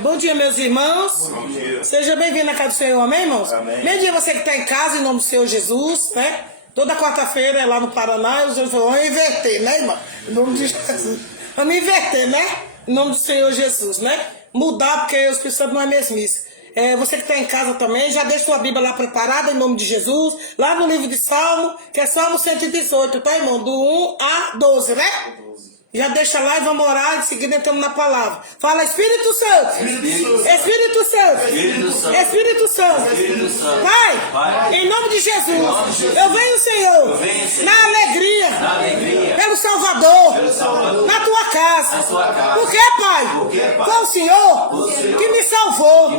Bom dia, meus irmãos. Bom dia. Seja bem-vindo na casa do Senhor, amém, irmãos? Amém. Bom dia você que está em casa, em nome do Senhor Jesus, né? Toda quarta-feira é lá no Paraná, os irmãos vão inverter, né, irmão? Em nome de Jesus. Vamos inverter, né? Em nome do Senhor Jesus, né? Mudar, porque o Espírito Santo não é mesmice. Você que está em casa também, já deixa sua Bíblia lá preparada, em nome de Jesus. Lá no livro de Salmo, que é Salmo 118, tá, irmão? Do 1 a 12, né? Já deixa lá e vamos orar, em seguida entramos na palavra. Fala, Espírito Santo. Espírito Santo. Espírito Santo. Pai, em nome de Jesus, eu venho, Senhor, na alegria, pelo Salvador, na tua casa. Por quê, Pai? Foi o Senhor que me salvou.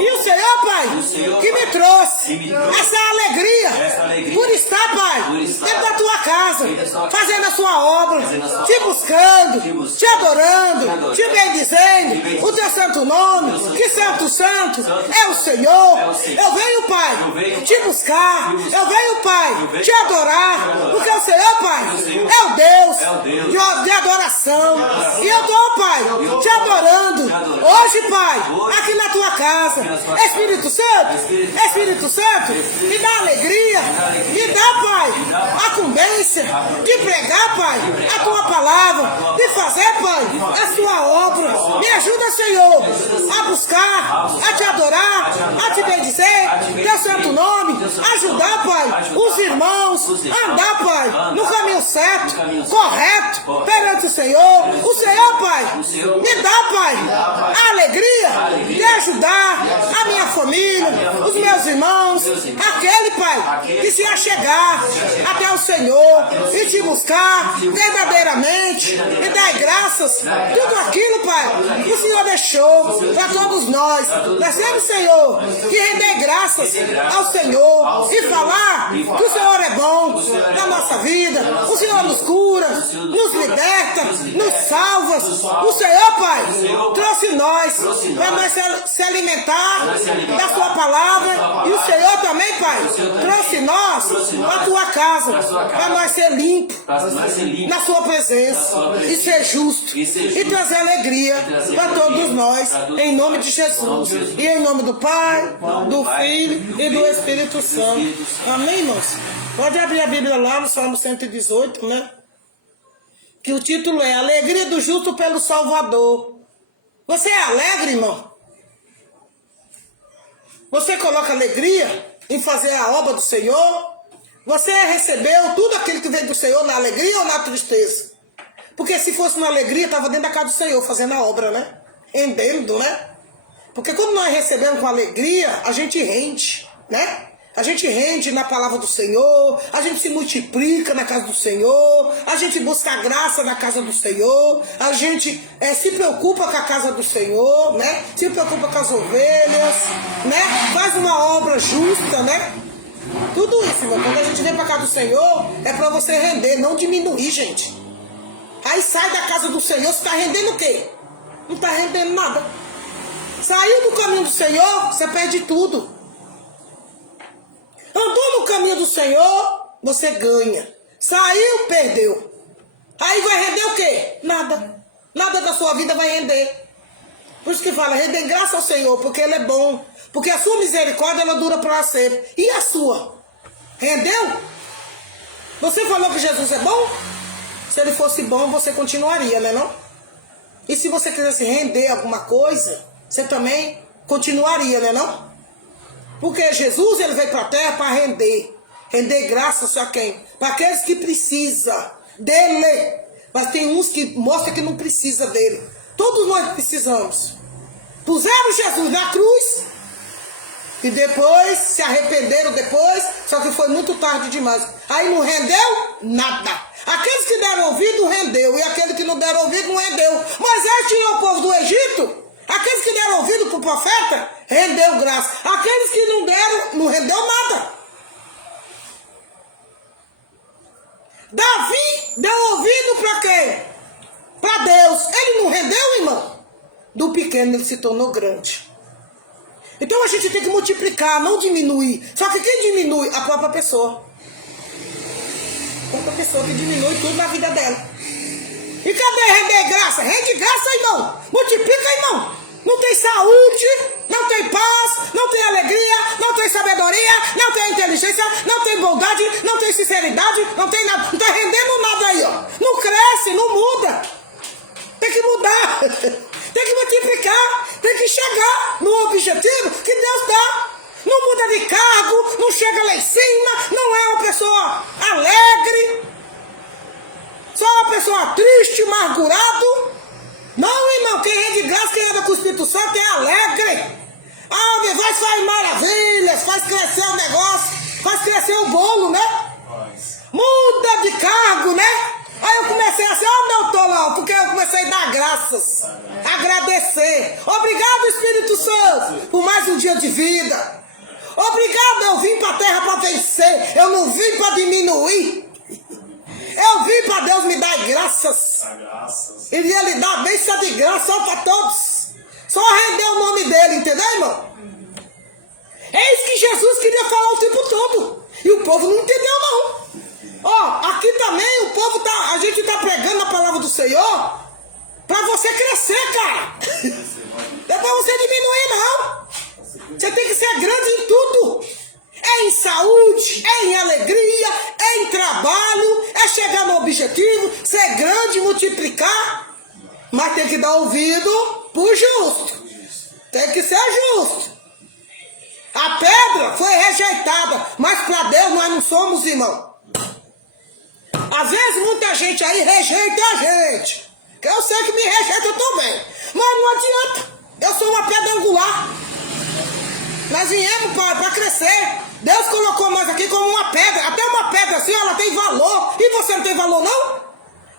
E o Senhor, Pai, que me trouxe essa alegria por estar, Pai, dentro da tua casa, fazendo a sua obra, te buscando, te adorando, te bendizendo, o teu santo nome, que santo é o Senhor. Eu venho, Pai, te buscar, eu venho, Pai, te adorar, porque o Senhor, Pai, é o Deus de adoração. E eu estou, Pai, te adorando hoje, Pai, aqui na tua casa. Espírito Santo, me dá alegria, me dá, Pai, a incumbência de pregar, Pai, a tua palavra, de fazer, Pai, a sua obra. Me ajuda, Senhor, a buscar, a te adorar, a te bendizer, teu santo nome, ajudar, Pai, os irmãos a andar, Pai, no caminho certo, correto, perante o Senhor. O Senhor, Pai, me dá, Pai, a alegria de ajudar a minha família, os meus irmãos, aquele, Pai, que se achegar até o Senhor e te buscar verdadeiramente e dar graças, tudo aquilo, Pai, que o Senhor deixou para todos nós. Nós temos, Senhor, que render graças ao Senhor e falar que o Senhor é bom na nossa vida. O Senhor nos cura, nos liberta, nos salva. O Senhor, Pai, trouxe nós para nós se alimentar da sua palavra. E o Senhor também, Pai, trouxe nós para a tua casa, para nós ser limpos na sua presença e ser justo e trazer alegria para todos nós, em nome de Jesus. E em nome do Pai, do Filho e do Espírito Santo. Amém, irmãos? Pode abrir a Bíblia lá no Salmo 118, né? Que o título é Alegria do Justo pelo Salvador. Você é alegre, irmão? Você coloca alegria em fazer a obra do Senhor? Você recebeu tudo aquilo que veio do Senhor na alegria ou na tristeza? Porque se fosse na alegria, estava dentro da casa do Senhor, fazendo a obra, né? Rendendo, né? Porque quando nós recebemos com alegria, a gente rende, né? A gente rende na palavra do Senhor, a gente se multiplica na casa do Senhor, a gente busca a graça na casa do Senhor, a gente se preocupa com a casa do Senhor, né? Se preocupa com as ovelhas, né? Faz uma obra justa, né? Tudo isso, irmão. Quando a gente vem para a casa do Senhor, é para você render, não diminuir, gente. Aí sai da casa do Senhor, você está rendendo o quê? Não está rendendo nada. Saiu do caminho do Senhor, você perde tudo. Andou no caminho do Senhor, você ganha. Saiu, perdeu. Aí vai render o quê? Nada. Nada da sua vida vai render. Por isso que fala, render graça ao Senhor, porque Ele é bom. Porque a sua misericórdia, ela dura para sempre. E a sua? Rendeu? Você falou que Jesus é bom? Se Ele fosse bom, você continuaria, né não? E se você quisesse render alguma coisa, você também continuaria, né não? Porque Jesus, Ele veio para a terra para render. Render graças a quem? Para aqueles que precisam dele. Mas tem uns que mostram que não precisa dele. Todos nós precisamos. Puseram Jesus na cruz. E depois, se arrependeram depois. Só que foi muito tarde demais. Aí não rendeu nada. Aqueles que deram ouvido, rendeu. E aqueles que não deram ouvido, não rendeu. Moisés tirou o povo do Egito. Aqueles que deram ouvido para o profeta, rendeu graça. Aqueles que não deram, não rendeu nada. Davi deu ouvido para quem? Para Deus. Ele não rendeu, irmão? Do pequeno ele se tornou grande. Então a gente tem que multiplicar, não diminuir. Só que quem diminui? A própria pessoa. A própria pessoa que diminui tudo na vida dela. E cadê render graça? Rende graça, irmão. Multiplica, irmão. Não tem tem saúde, não tem paz, não tem alegria, não tem sabedoria, não tem inteligência, não tem bondade, não tem sinceridade, não tem nada, não está rendendo nada aí, ó. Não cresce, não muda. Tem que mudar, tem que multiplicar, tem que chegar no objetivo que Deus dá. Não muda de cargo, não chega lá em cima, não é uma pessoa alegre, só uma pessoa triste, amargurado. Não, irmão, quem é de graça, quem anda com o Espírito Santo é alegre. Ah, vai, faz maravilhas, faz crescer o negócio, faz crescer o bolo, né? Muda de cargo, né? Aí eu comecei assim, onde eu tô lá? Porque eu comecei a dar graças, agradecer. Obrigado, Espírito Santo, por mais um dia de vida. Obrigado, eu vim para a terra para vencer, eu não vim para diminuir. Eu vim para Deus me dar graças. Ele ia lhe dar bênção de graça para todos. Só render o nome dele, entendeu, irmão? É isso que Jesus queria falar o tempo todo. E o povo não entendeu, não. Ó, aqui também o povo tá, a gente tá pregando a palavra do Senhor para você crescer, cara. Não é para você diminuir, não. Você tem que ser grande em tudo. É em saúde, é em alegria, é em trabalho, é chegar no objetivo, ser grande, multiplicar. Mas tem que dar ouvido pro justo. Tem que ser justo. A pedra foi rejeitada, mas para Deus nós não somos, irmão. Às vezes muita gente aí rejeita a gente. Que eu sei que me rejeita também. Mas não adianta. Eu sou uma pedra angular. Nós viemos para crescer. Deus colocou nós aqui como uma pedra. Até uma pedra assim, ela tem valor. E você não tem valor, não?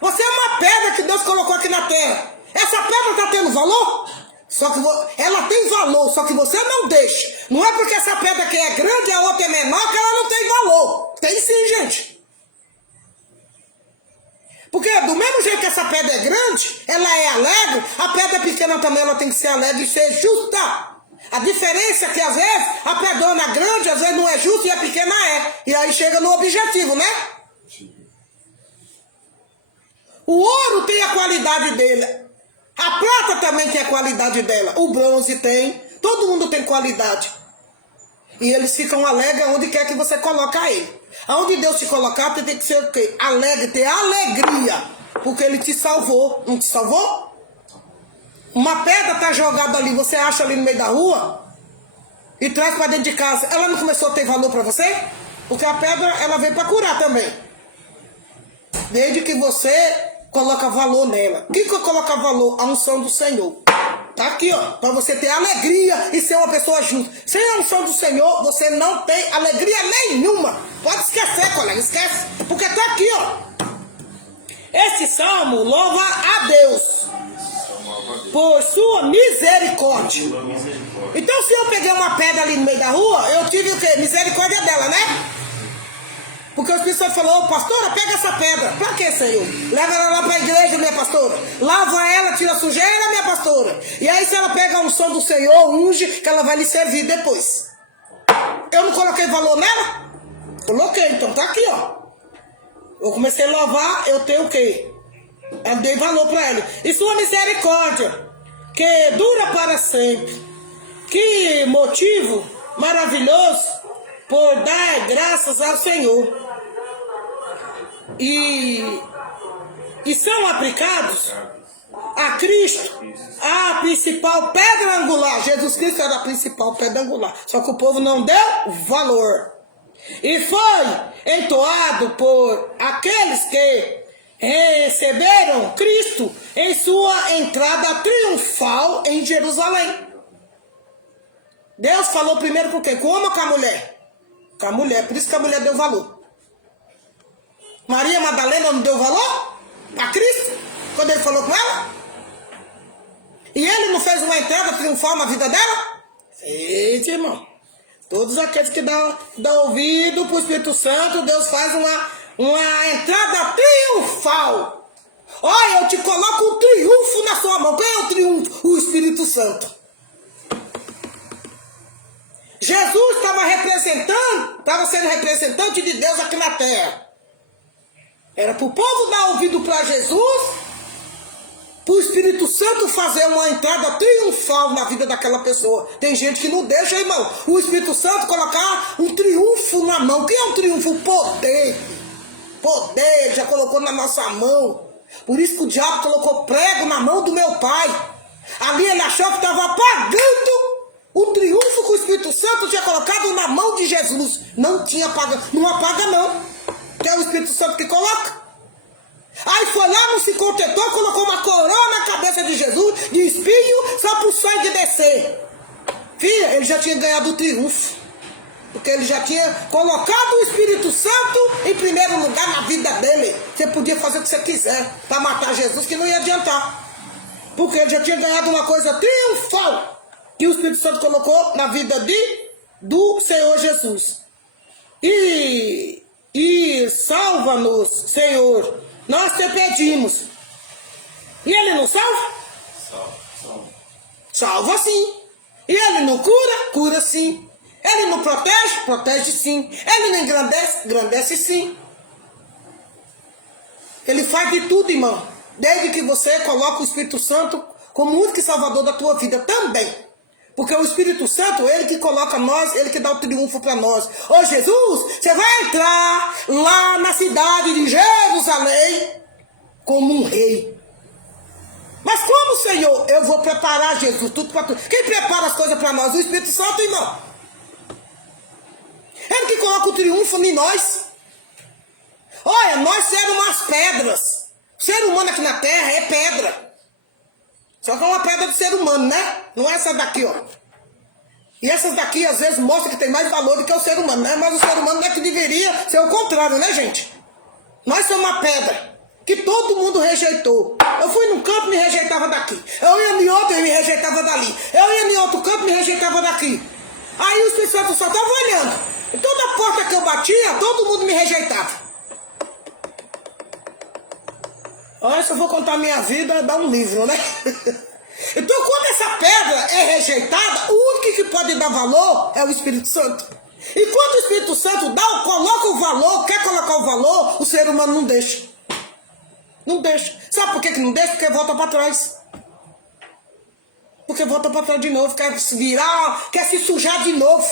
Você é uma pedra que Deus colocou aqui na terra. Essa pedra está tendo valor? Só que ela tem valor, só que você não deixa. Não é porque essa pedra aqui é grande e a outra é menor que ela não tem valor. Tem sim, gente. Porque do mesmo jeito que essa pedra é grande, ela é alegre, a pedra pequena também ela tem que ser alegre e ser justa. A diferença é que às vezes a pedrona grande, às vezes não é justa e a pequena é. E aí chega no objetivo, né? O ouro tem a qualidade dele. A prata também tem a qualidade dela. O bronze tem. Todo mundo tem qualidade. E eles ficam alegres onde quer que você coloque ele. Aonde Deus te colocar, você tem que ser o quê? Alegre, ter alegria. Porque ele te salvou. Não te salvou? Uma pedra está jogada ali, você acha ali no meio da rua e traz para dentro de casa. Ela não começou a ter valor para você? Porque a pedra, ela veio para curar também. Desde que você coloca valor nela. Quem que coloca valor? A unção do Senhor. Tá aqui, ó. Para você ter alegria e ser uma pessoa justa. Sem a unção do Senhor, você não tem alegria nenhuma. Pode esquecer, colega, esquece. Porque tá aqui, ó. Esse salmo louva a Deus por sua misericórdia. Então, se eu peguei uma pedra ali no meio da rua, eu tive o quê? Misericórdia dela, né? Porque o Espírito Santo falou, pastora, pega essa pedra. Pra quê, Senhor? Leva ela lá pra igreja, minha pastora. Lava ela, tira a sujeira, minha pastora. E aí, se ela pega a unção do Senhor, unge, que ela vai lhe servir depois. Eu não coloquei valor nela? Coloquei, então tá aqui, ó. Eu comecei a louvar, eu tenho o quê? Eu dei valor para ela. E sua misericórdia, que dura para sempre. Que motivo maravilhoso por dar graças ao Senhor. E são aplicados a Cristo, a principal pedra angular. Jesus Cristo era a principal pedra angular. Só que o povo não deu valor. E foi entoado por aqueles que receberam Cristo em sua entrada triunfal em Jerusalém. Deus falou primeiro com quem? Com o homem ou com a mulher? Com a mulher, por isso que a mulher deu valor. Maria Madalena não deu valor a Cristo quando ele falou com ela? E ele não fez uma entrada triunfal na vida dela? Eita, irmão. Todos aqueles que dão ouvido para o Espírito Santo, Deus faz uma entrada triunfal. Olha, eu te coloco um triunfo na sua mão. Quem é o triunfo? O Espírito Santo. Jesus estava sendo representante de Deus aqui na terra. Era para o povo dar ouvido para Jesus, para o Espírito Santo fazer uma entrada triunfal na vida daquela pessoa. Tem gente que não deixa, irmão, o Espírito Santo colocar um triunfo na mão. O que é um triunfo? Poder. Poder, já colocou na nossa mão. Por isso que o diabo colocou prego na mão do meu pai. Ali ele achou que estava apagando o triunfo que o Espírito Santo tinha colocado na mão de Jesus. Não tinha apagado. Não apaga não. Que é o Espírito Santo que coloca. Aí foi lá, não se contentou, colocou uma coroa na cabeça de Jesus, de espinho, só para o sangue descer. Filha, ele já tinha ganhado o triunfo. Porque ele já tinha colocado o Espírito Santo em primeiro lugar na vida dele. Você podia fazer o que você quiser para matar Jesus, que não ia adiantar. Porque ele já tinha ganhado uma coisa triunfal que o Espírito Santo colocou na vida do Senhor Jesus. E salva-nos, Senhor. Nós te pedimos. E ele não salva? Salva. Salva sim. E ele não cura? Cura sim. Ele não protege? Protege sim. Ele não engrandece? Engrandece sim. Ele faz de tudo, irmão. Desde que você coloque o Espírito Santo como único e salvador da tua vida também. Porque o Espírito Santo, ele que coloca nós, ele que dá o triunfo para nós. Ô Jesus, você vai entrar lá na cidade de Jerusalém como um rei. Mas como, Senhor? Eu vou preparar, Jesus, tudo para tudo. Quem prepara as coisas para nós? O Espírito Santo, irmão. Ele que coloca o triunfo em nós. Olha, nós somos umas pedras. O ser humano aqui na terra é pedra. Só que é uma pedra de ser humano, né? Não é essa daqui, ó. E essas daqui, às vezes, mostram que tem mais valor do que o ser humano, né? Mas o ser humano não é que deveria ser o contrário, né, gente? Nós somos uma pedra que todo mundo rejeitou. Eu fui num campo e me rejeitava daqui. Eu ia em outro e me rejeitava dali. Eu ia em outro campo e me rejeitava daqui. Aí o Espírito Santo só estava olhando. E toda porta que eu batia, todo mundo me rejeitava. Olha, se eu vou contar a minha vida, dá um livro, né? Então, quando essa pedra é rejeitada, o único que pode dar valor é o Espírito Santo. E quando o Espírito Santo coloca o valor, quer colocar o valor, o ser humano não deixa. Não deixa. Sabe por que não deixa? Porque volta para trás. Porque volta para trás de novo, quer se virar, quer se sujar de novo.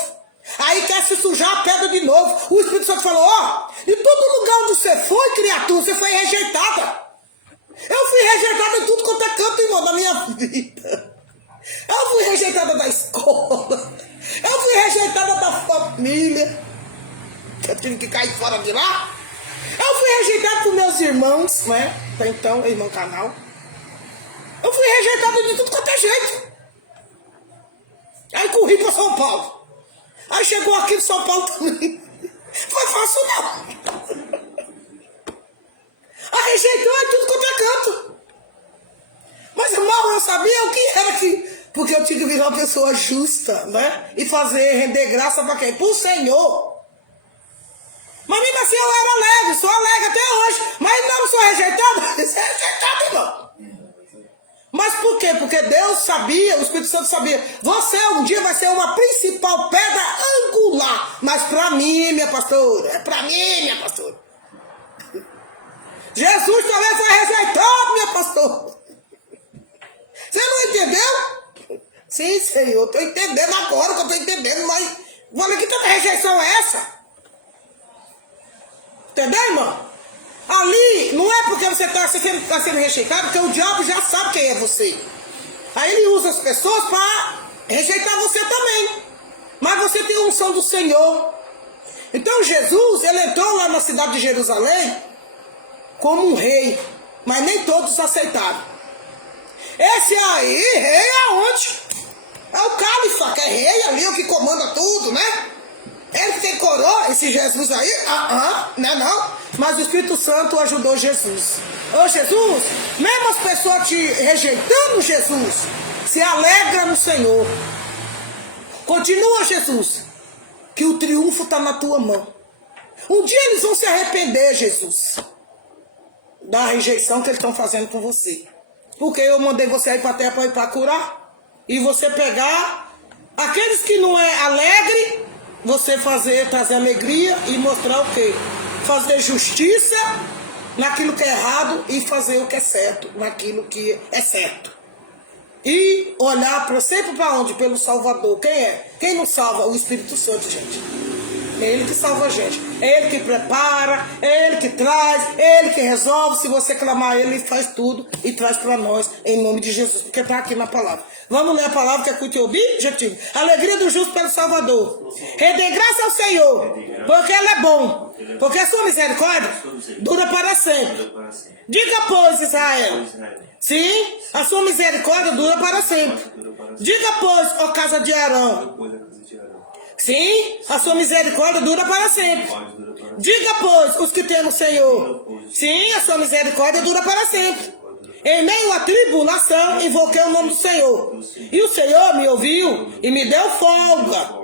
Aí quer se sujar a pedra de novo. O Espírito Santo falou, ó, em todo lugar onde você foi, criatura, você foi rejeitada. Eu fui rejeitada em tudo quanto é canto, irmão, da minha vida. Eu fui rejeitada da escola. Eu fui rejeitada da família. Eu tive que cair fora de lá. Eu fui rejeitada por meus irmãos, né? Até então, irmão canal. Eu fui rejeitada de tudo quanto é jeito. Aí corri para São Paulo. Aí chegou aqui em São Paulo também. Foi fácil não. A rejeitou é tudo quanto é canto. Mas mal eu sabia o que era que... Porque eu tinha que virar uma pessoa justa, né? E render graça para quem? Pro Senhor. Mas mesmo assim eu era alegre, sou alegre até hoje. Mas não sou rejeitado. Isso é rejeitado, irmão. Mas por quê? Porque Deus sabia, o Espírito Santo sabia. Você um dia vai ser uma principal pedra angular. Mas para mim, minha pastora. É para mim, minha pastora. Jesus também foi rejeitado, minha pastora. Você não entendeu? Sim, Senhor, estou entendendo agora que eu estou entendendo, mas olha que tanta rejeição é essa? Entendeu, irmão? Ali, não é porque você está sendo rejeitado, porque o diabo já sabe quem é você. Aí ele usa as pessoas para rejeitar você também. Mas você tem a unção do Senhor. Então Jesus, ele entrou lá na cidade de Jerusalém como um rei, mas nem todos aceitaram. Esse aí, rei aonde? É o califa, que é rei ali, o que comanda tudo, né? Ele que tem coroa, esse Jesus aí, não é não. Mas o Espírito Santo ajudou Jesus. Ô Jesus, mesmo as pessoas te rejeitando, Jesus, se alegra no Senhor. Continua, Jesus, que o triunfo está na tua mão. Um dia eles vão se arrepender, Jesus, da rejeição que eles estão fazendo com você. Porque eu mandei você ir para a terra para ir para curar. E você pegar aqueles que não é alegre, você trazer alegria e mostrar o quê? Fazer justiça naquilo que é errado e fazer o que é certo, naquilo que é certo. E olhar sempre para onde? Pelo Salvador. Quem é? Quem nos salva? O Espírito Santo, gente. É Ele que salva a gente. É Ele que prepara, é Ele que traz, é Ele que resolve. Se você clamar a Ele, Ele faz tudo e traz para nós, em nome de Jesus. Porque está aqui na palavra. Vamos ler a palavra que é com o teu objetivo. Alegria do justo pelo Salvador. Render graça ao Senhor, porque Ele é bom. Porque a sua misericórdia dura para sempre. Diga, pois, Israel. Sim, a sua misericórdia dura para sempre. Diga, pois, ó casa de Arão. Sim, a sua misericórdia dura para sempre. Diga, pois, os que temem o Senhor. Sim, a sua misericórdia dura para sempre. Em meio à tribulação, invoquei o nome do Senhor. E o Senhor me ouviu e me deu folga.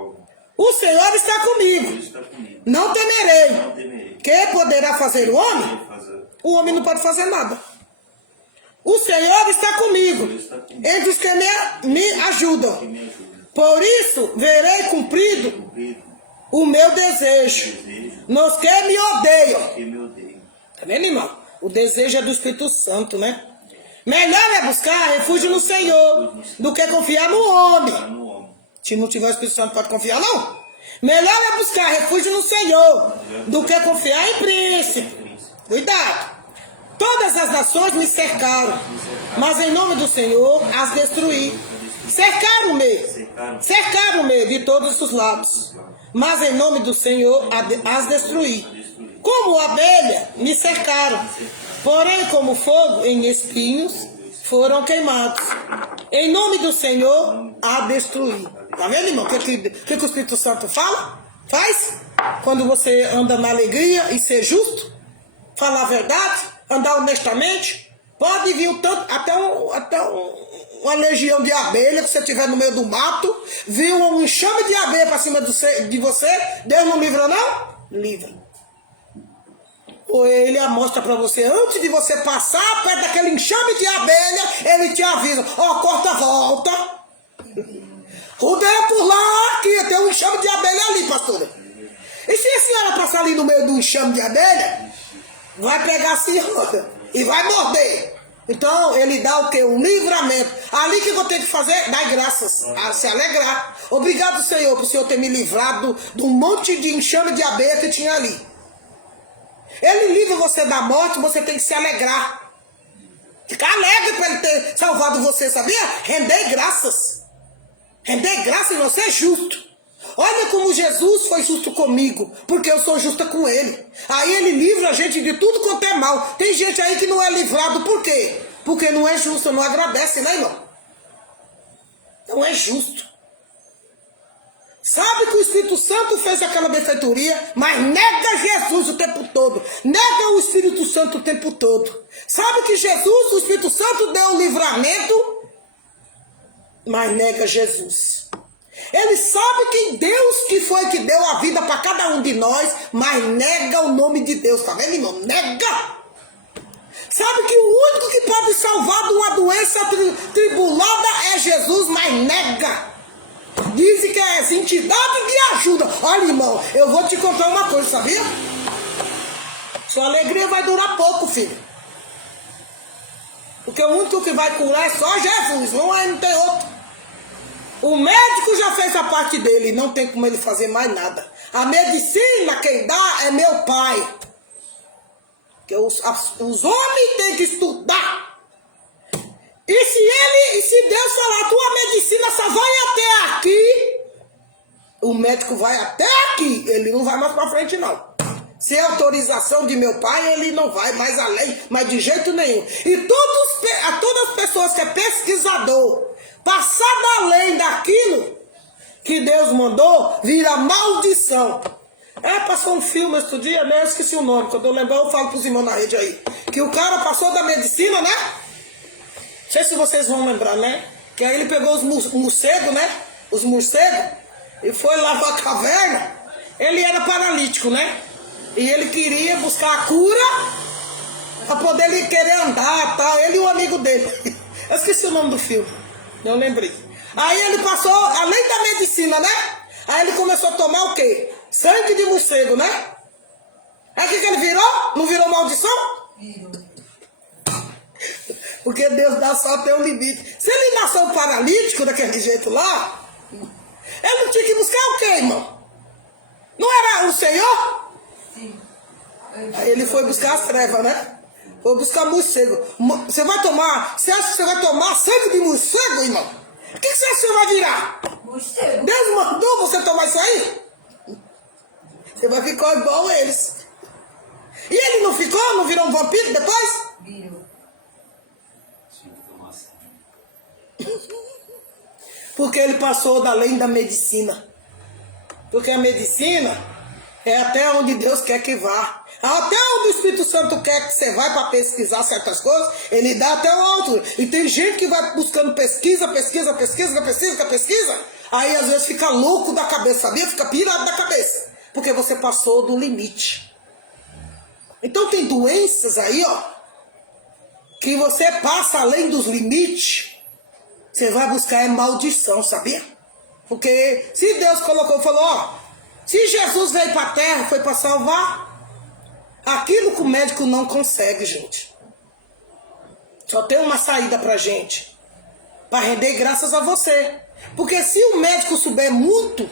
O Senhor está comigo. Não temerei. Que poderá fazer o homem? O homem não pode fazer nada. O Senhor está comigo. Entre os que me ajudam. Por isso, verei cumprido o meu desejo nos que me odeiam. Tá vendo, irmão? O desejo é do Espírito Santo, né? Melhor é buscar refúgio no Senhor do que confiar no homem. Se não tiver o Espírito Santo, pode confiar, não? Melhor é buscar refúgio no Senhor do que confiar em príncipe. Cuidado. Todas as nações me cercaram, mas em nome do Senhor as destruí. Cercaram-me de todos os lados, mas em nome do Senhor as destruí. Como abelha me cercaram, porém como fogo em espinhos foram queimados. Em nome do Senhor a destruí. Tá vendo, irmão? O que o Espírito Santo faz? Quando você anda na alegria e ser justo, falar a verdade, andar honestamente, pode vir até uma legião de abelha que você estiver no meio do mato, vir um enxame de abelha para cima de você, Deus não livra, não? Livra. Ou ele mostra para você, antes de você passar perto daquele enxame de abelha, ele te avisa, ó, corta a volta. Rodeia por lá, que tem um enxame de abelha ali, pastora. E se a senhora passar ali no meio do enxame de abelha, vai pegar a senhora e vai morder. Então, ele dá o quê? Um livramento. Ali que eu tenho que fazer? Dar graças, a se alegrar. Obrigado, Senhor, por o Senhor ter me livrado de um monte de enxame de abelha que tinha ali. Ele livra você da morte, você tem que se alegrar. Ficar alegre para ele ter salvado você, sabia? Render graças. Render graças e você é justo. Olha como Jesus foi justo comigo, porque eu sou justa com ele. Aí ele livra a gente de tudo quanto é mal. Tem gente aí que não é livrado, por quê? Porque não é justo, não agradece, né, irmão? Não é justo. Sabe que o Espírito Santo fez aquela benfeitoria, mas nega Jesus o tempo todo. Nega o Espírito Santo o tempo todo. Sabe que Jesus, o Espírito Santo, deu o livramento, mas nega Jesus. Ele sabe que Deus que foi que deu a vida para cada um de nós, mas nega o nome de Deus, tá vendo, irmão? Nega! Sabe que o único que pode salvar de uma doença tribulada é Jesus, mas nega. Dizem que é essa entidade de ajuda. Olha, irmão, eu vou te contar uma coisa, sabia? Sua alegria vai durar pouco, filho. Porque o único que vai curar é só Jesus, não tem outro. O médico já fez a parte dele, não tem como ele fazer mais nada. A medicina quem dá é meu pai. Porque os homens têm que estudar. E se Deus falar, tua medicina só vai até aqui, o médico vai até aqui, ele não vai mais para frente não. Sem autorização de meu pai, ele não vai mais além, mas de jeito nenhum. E todas as pessoas que é pesquisador, passar além daquilo que Deus mandou, vira maldição. Passou um filme outro dia, né? Eu esqueci o nome. Quando eu lembrar, eu falo pros irmãos na rede aí. Que o cara passou da medicina, né? Não sei se vocês vão lembrar, né? Que aí ele pegou os morcegos, né? Os morcegos. E foi lá pra caverna. Ele era paralítico, né? E ele queria buscar a cura pra poder ele querer andar, tal. Ele e o amigo dele. Eu esqueci o nome do filme. Eu lembrei. Aí ele passou, além da medicina, né? Aí ele começou a tomar o quê? Sangue de morcego, né? Aí o que ele virou? Não virou maldição? Porque Deus dá só até um limite. Se ele nasceu paralítico daquele jeito lá, ele não tinha que buscar o quê, irmão? Não era o Senhor? Sim. Aí ele foi buscar as trevas, né? Foi buscar morcego. Você vai tomar, você acha que você vai tomar sangue de morcego, irmão? O que você acha que você vai virar? Morcego. Deus mandou você tomar isso aí? Você vai ficar igual eles. E ele não ficou? Não virou um vampiro depois? Virou. Porque ele passou da além da medicina. Porque a medicina é até onde Deus quer que vá. Até onde o Espírito Santo quer que você vá para pesquisar certas coisas, ele dá até o alto. E tem gente que vai buscando pesquisa. Aí às vezes fica louco da cabeça, sabia? Fica pirado da cabeça. Porque você passou do limite. Então tem doenças aí, ó, que você passa além dos limites. Você vai buscar maldição, sabia? Porque se Deus colocou, falou, ó, se Jesus veio para a terra, foi para salvar, aquilo que o médico não consegue, gente. Só tem uma saída pra gente, para render graças a você. Porque se o médico souber muito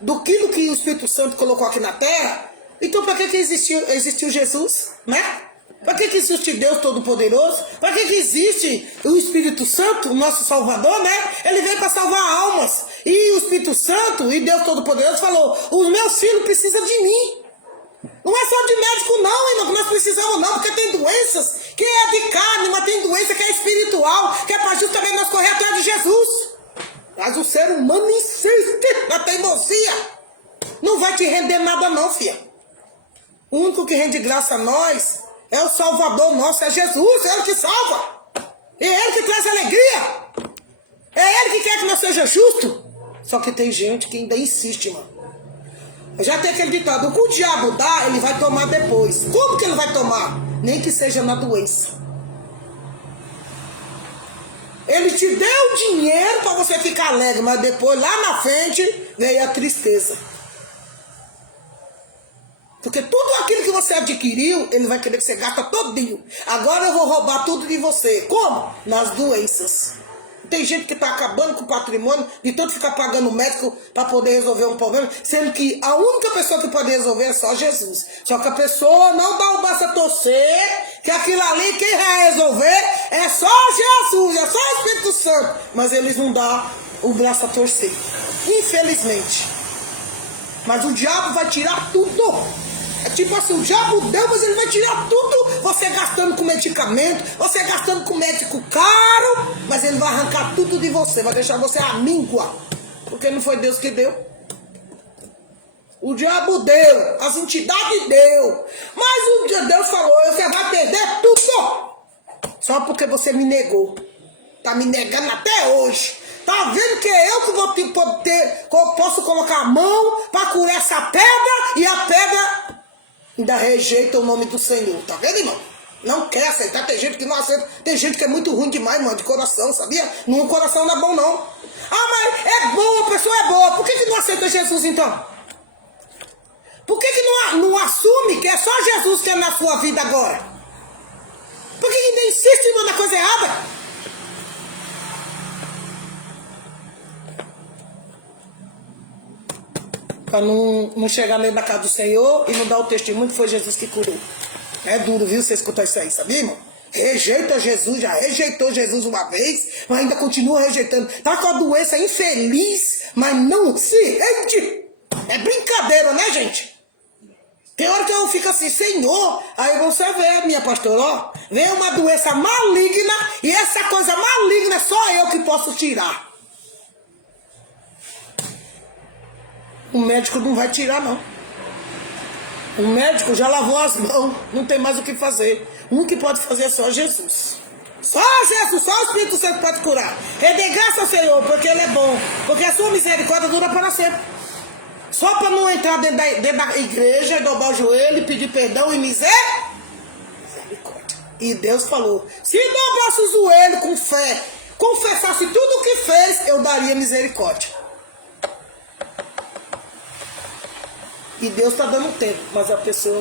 do que o Espírito Santo colocou aqui na terra, então para que existiu Jesus, né? Para que existe Deus Todo-Poderoso? Para que existe o Espírito Santo, o nosso Salvador, né? Ele veio para salvar almas. E o Espírito Santo e Deus Todo-Poderoso falou, os meus filhos precisam de mim. Não é só de médico não, irmão, que nós precisamos não, porque tem doenças que é de carne, mas tem doença que é espiritual, que é para justamente nós correr atrás de Jesus. Mas o ser humano insiste na teimosia. Não vai te render nada não, filha. O único que rende graça a nós é o Salvador nosso, é Jesus, é Ele que salva. É Ele que traz alegria. É Ele que quer que nós seja justo. Só que tem gente que ainda insiste, mano. Já tem aquele ditado, o que o diabo dá, ele vai tomar depois. Como que ele vai tomar? Nem que seja na doença. Ele te deu dinheiro para você ficar alegre, mas depois, lá na frente, veio a tristeza. Porque tudo aquilo que você adquiriu, ele vai querer que você gasta todinho. Agora eu vou roubar tudo de você. Como? Nas doenças. Tem gente que está acabando com o patrimônio de tanto ficar pagando médico para poder resolver um problema, sendo que a única pessoa que pode resolver é só Jesus. Só que a pessoa não dá o braço a torcer, que aquilo ali quem vai resolver é só Jesus, é só o Espírito Santo. Mas eles não dão o braço a torcer. Infelizmente. Mas o diabo vai tirar tudo. É tipo assim, o diabo deu, mas ele vai tirar tudo. Você gastando com medicamento, você gastando com médico caro, mas ele vai arrancar tudo de você, vai deixar você amíngua. Porque não foi Deus que deu. O diabo deu, as entidades deu. Mas um dia Deus falou, você vai perder tudo. Só porque você me negou. Tá me negando até hoje. Tá vendo que é eu que posso colocar a mão para curar essa pedra e a pedra ainda rejeita o nome do Senhor, tá vendo, irmão? Não quer aceitar, tem gente que não aceita, tem gente que é muito ruim demais, mano, de coração, sabia? No coração não é bom, não. Ah, mas é boa, a pessoa é boa, por que não aceita Jesus, então? Por que não assume que é só Jesus que é na sua vida agora? Por que ainda insiste em mandar coisa errada? Para não chegar na casa do Senhor e não dar o testemunho que foi Jesus que curou. É duro, viu, você escutar isso aí, sabia, irmão? Rejeita Jesus, já rejeitou Jesus uma vez, mas ainda continua rejeitando. Tá com a doença infeliz, mas não se rende. É brincadeira, né, gente? Tem hora que eu fico assim, Senhor, aí você vê, minha pastora, ó, vem uma doença maligna e essa coisa maligna só eu que posso tirar. O médico não vai tirar, não. O médico já lavou as mãos, não tem mais o que fazer. O que pode fazer é só Jesus. Só Jesus, só o Espírito Santo pode curar. Rende graça ao Senhor, porque Ele é bom. Porque a sua misericórdia dura para sempre. Só para não entrar dentro da igreja, dobrar o joelho e pedir perdão e misericórdia. E Deus falou, se dobrasse o joelho com fé, confessasse tudo o que fez, eu daria misericórdia. E Deus está dando tempo, mas a pessoa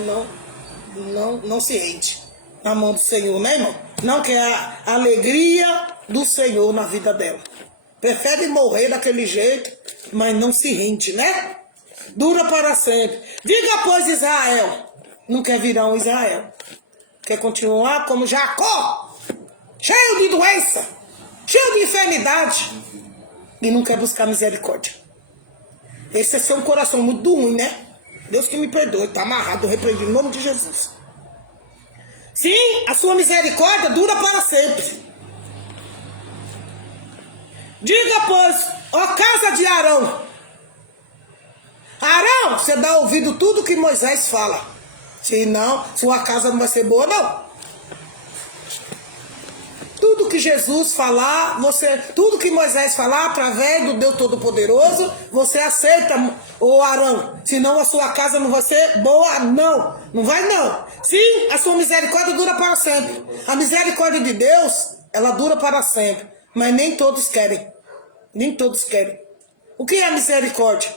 não se rende. na mão do Senhor, né, irmão? Não quer a alegria do Senhor na vida dela. Prefere morrer daquele jeito, mas não se rende, né? Dura para sempre. Diga, pois, Israel. Não quer virar um Israel. Quer continuar como Jacó. Cheio de doença. Cheio de enfermidade. E não quer buscar misericórdia. Esse é ser um coração muito ruim, né? Deus que me perdoe. Está amarrado, eu repreendi em nome de Jesus. Sim, a sua misericórdia dura para sempre. Diga, pois, ó casa de Arão. Arão, você dá ouvido tudo que Moisés fala. Se não, sua casa não vai ser boa, não. Tudo que Jesus falar, tudo que Moisés falar, através do Deus Todo-Poderoso, você aceita, ô Arão. Senão a sua casa não vai ser boa, não. Não vai, não. Sim, a sua misericórdia dura para sempre. A misericórdia de Deus, ela dura para sempre. Mas nem todos querem. Nem todos querem. O que é a misericórdia?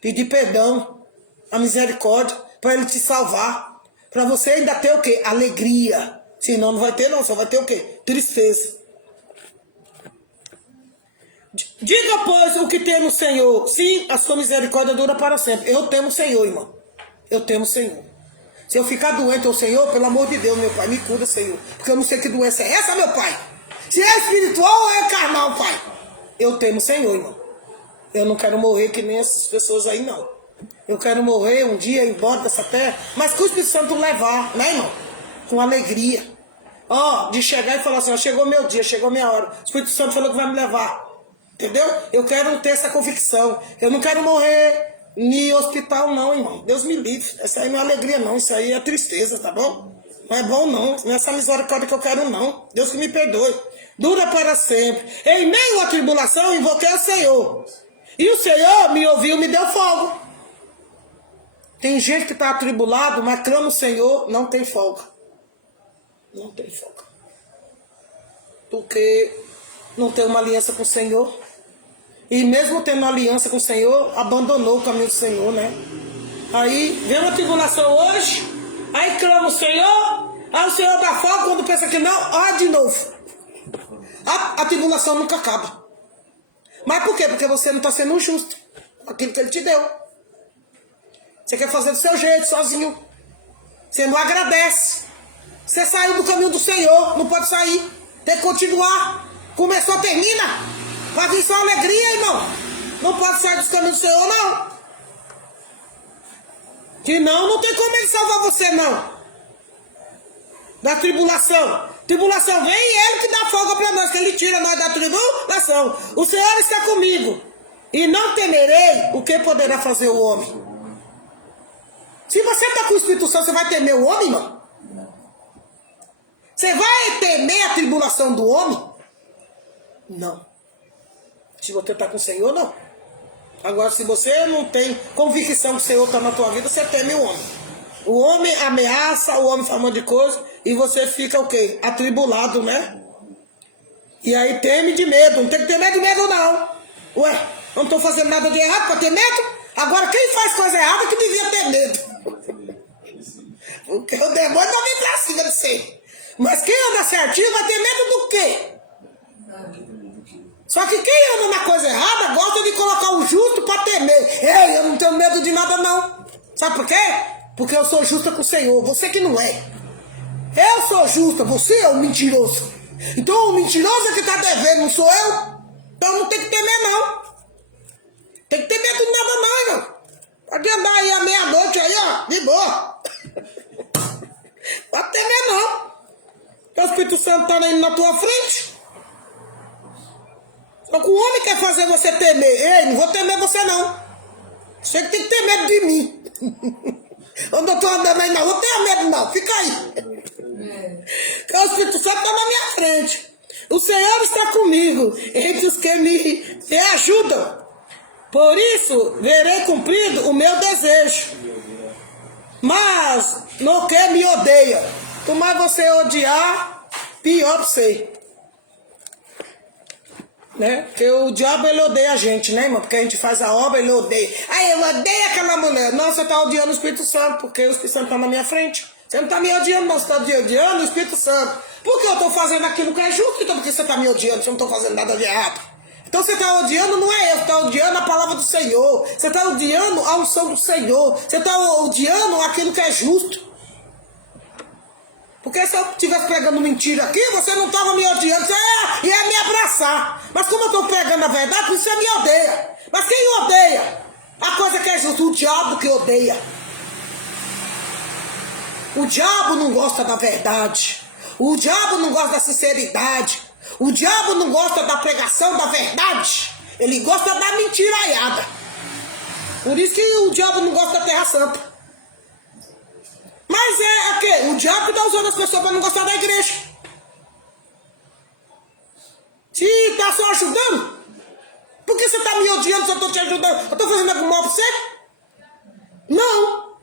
Pedir perdão. A misericórdia para Ele te salvar. Para você ainda ter o quê? Alegria. Senão não vai ter, não. Só vai ter o quê? Tristeza. Diga, pois, o que temo, Senhor. Sim, a sua misericórdia dura para sempre. Eu temo o Senhor, irmão. Eu temo o Senhor. Se eu ficar doente, ô Senhor, pelo amor de Deus, meu Pai, me cura, Senhor. Porque eu não sei que doença é essa, meu Pai. Se é espiritual ou é carnal, Pai. Eu temo o Senhor, irmão. Eu não quero morrer que nem essas pessoas aí, não. Eu quero morrer um dia, ir embora dessa terra, mas que o Espírito Santo levar, né, irmão? Com alegria. Ó, de chegar e falar assim, ó, chegou meu dia, chegou minha hora. O Espírito Santo falou que vai me levar. Entendeu? Eu quero ter essa convicção. Eu não quero morrer em hospital, não, irmão. Deus me livre. Essa aí não é alegria, não. Isso aí é tristeza, tá bom? Não é bom, não. Não é essa misericórdia que eu quero, não. Deus que me perdoe. Dura para sempre. Em meio à tribulação, invoquei o Senhor. E o Senhor me ouviu, me deu folga. Tem gente que está atribulado, mas clama o Senhor, não tem folga. Não tem folga. Porque não tem uma aliança com o Senhor. E mesmo tendo uma aliança com o Senhor, abandonou o caminho do Senhor, né? Aí, vem uma tribulação hoje, aí clama o Senhor, aí o Senhor dá folga, quando pensa que não, ó de novo. A tribulação nunca acaba. Mas por quê? Porque você não está sendo justo com aquilo que Ele te deu. Você quer fazer do seu jeito, sozinho. Você não agradece. Você saiu do caminho do Senhor, não pode sair. Tem que continuar. Começou, termina. Vai vir só alegria, irmão. Não pode sair dos caminhos do Senhor, não. Que não tem como Ele salvar você, não. Da tribulação. Tribulação vem e Ele que dá folga para nós, que Ele tira nós da tribulação. O Senhor está comigo. E não temerei o que poderá fazer o homem. Se você está com o Espírito Santo, você vai temer o homem, irmão? Você vai temer a tribulação do homem? Não. Se você está com o Senhor, não. Agora, se você não tem convicção que o Senhor está na tua vida, você teme o homem. O homem ameaça, o homem fala um monte de coisa, e você fica o quê? Atribulado, né? E aí teme de medo. Não tem que ter medo de medo, não. Ué, não estou fazendo nada de errado para ter medo? Agora, quem faz coisa errada que devia ter medo? Porque o demônio vai vir pra cima de você. Mas quem anda certinho vai ter medo do quê? Só que quem anda na coisa errada gosta de colocar o justo pra temer. Ei, eu não tenho medo de nada, não. Sabe por quê? Porque eu sou justa com o Senhor. Você que não é. Eu sou justa, você é o mentiroso. Então o mentiroso é que tá devendo, não sou eu? Então não tem que temer, não. Tem que ter medo de nada, não, irmão. Pode andar aí à meia-noite aí, ó, de boa. Pode temer, não. O Espírito Santo tá indo na tua frente. Só que o homem quer fazer você temer. Ei, não vou temer você, não. Você que tem que ter medo de mim. Quando eu tô andando aí na rua, não tenha medo, não. Fica aí. Porque o Espírito Santo tá na minha frente. O Senhor está comigo, entre os que me ajudam. Por isso, verei cumprido o meu desejo. Mas, no que me odeia. Quanto mais você odiar, pior pra você. Né? Porque o diabo, ele odeia a gente, né, irmão? Porque a gente faz a obra, ele odeia. Aí eu odeio aquela mulher. Não, você tá odiando o Espírito Santo, porque o Espírito Santo tá na minha frente. Você não está me odiando, não. Você está me odiando o Espírito Santo. Porque eu estou fazendo aquilo que é justo, então por que você está me odiando se eu não estou fazendo nada de errado? Então você está odiando, não é eu, você está odiando a palavra do Senhor. Você está odiando a unção do Senhor. Você está odiando aquilo que é justo. Porque se eu estivesse pregando mentira aqui, você não estava me odiando, você ia me abraçar. Mas como eu estou pregando a verdade, você me odeia. Mas quem odeia a coisa que é justa? O diabo que odeia. O diabo não gosta da verdade. O diabo não gosta da sinceridade. O diabo não gosta da pregação da verdade. Ele gosta da mentiraiada. Por isso que o diabo não gosta da Terra Santa. Mas é o quê? O diabo que está usando as pessoas para não gostar da igreja. Se está só ajudando, por que você está me odiando se eu estou te ajudando? Eu estou fazendo algum mal para você? Não.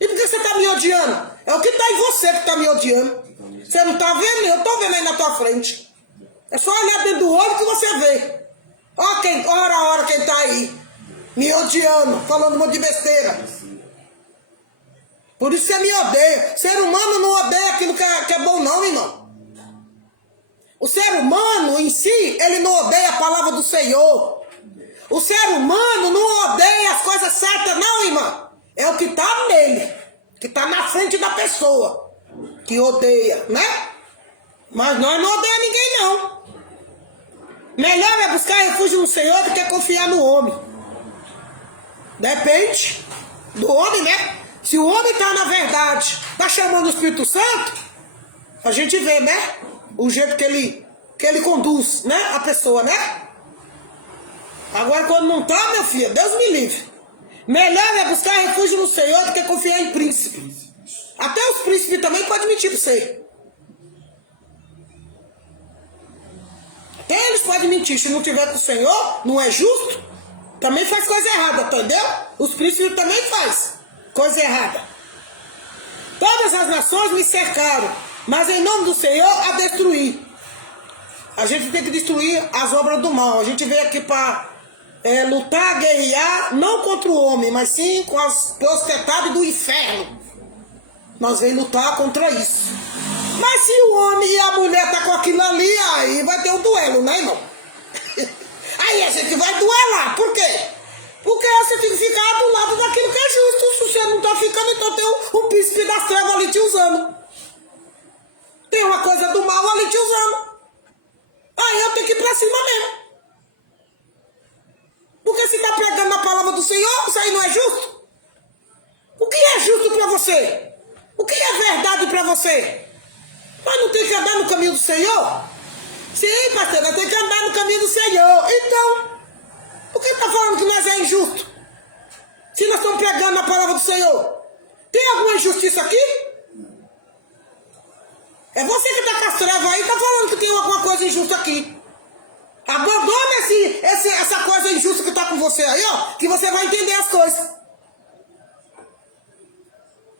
E por que você está me odiando? É o que está em você que está me odiando. Você não está vendo? Eu estou vendo aí na tua frente. É só olhar dentro do olho que você vê. Ora a hora quem está aí. Me odiando, falando um monte de besteira. Por isso você me odeia. Ser humano não odeia aquilo que é bom não, irmão. O ser humano em si, ele não odeia a palavra do Senhor. O ser humano não odeia as coisas certas não, irmão. É o que está nele. Que está na frente da pessoa. Que odeia, né? Mas nós não odeia ninguém não. Melhor é buscar refúgio no Senhor do que confiar no homem. Depende do homem, né? Se o homem está na verdade, está chamando o Espírito Santo, a gente vê, né? O jeito que ele conduz, né? A pessoa, né? Agora quando não está, meu filho, Deus me livre. Melhor é buscar refúgio no Senhor do que confiar em príncipe. Até os príncipes também podem mentir para você. Até eles podem mentir. Se não tiver com o Senhor, não é justo, também faz coisa errada, entendeu? Os príncipes também faz coisa errada. Todas as nações me cercaram, mas em nome do Senhor a destruir. A gente tem que destruir as obras do mal. A gente veio aqui para lutar, guerrear, não contra o homem, mas sim com as potestades do inferno. Nós vamos lutar contra isso. Mas se o homem e a mulher tá com aquilo ali, aí vai ter um duelo, né, irmão? Aí a gente vai duelar. Por quê? Porque você tem que ficar do lado daquilo que é justo. Se você não tá ficando, então tem um príncipe das trevas ali te usando. Tem uma coisa do mal ali te usando. Aí eu tenho que ir pra cima mesmo. Porque se tá pregando a palavra do Senhor, isso aí não é justo? O que é justo pra você? O que é verdade pra você? Mas não tem que andar no caminho do Senhor? Sim, pastor, nós temos que andar no caminho do Senhor. Então, por que está falando que nós é injusto? Se nós estamos pregando a palavra do Senhor. Tem alguma injustiça aqui? É você que está com as trevas aí, está falando que tem alguma coisa injusta aqui. Abandona essa coisa injusta que está com você aí, ó, que você vai entender as coisas.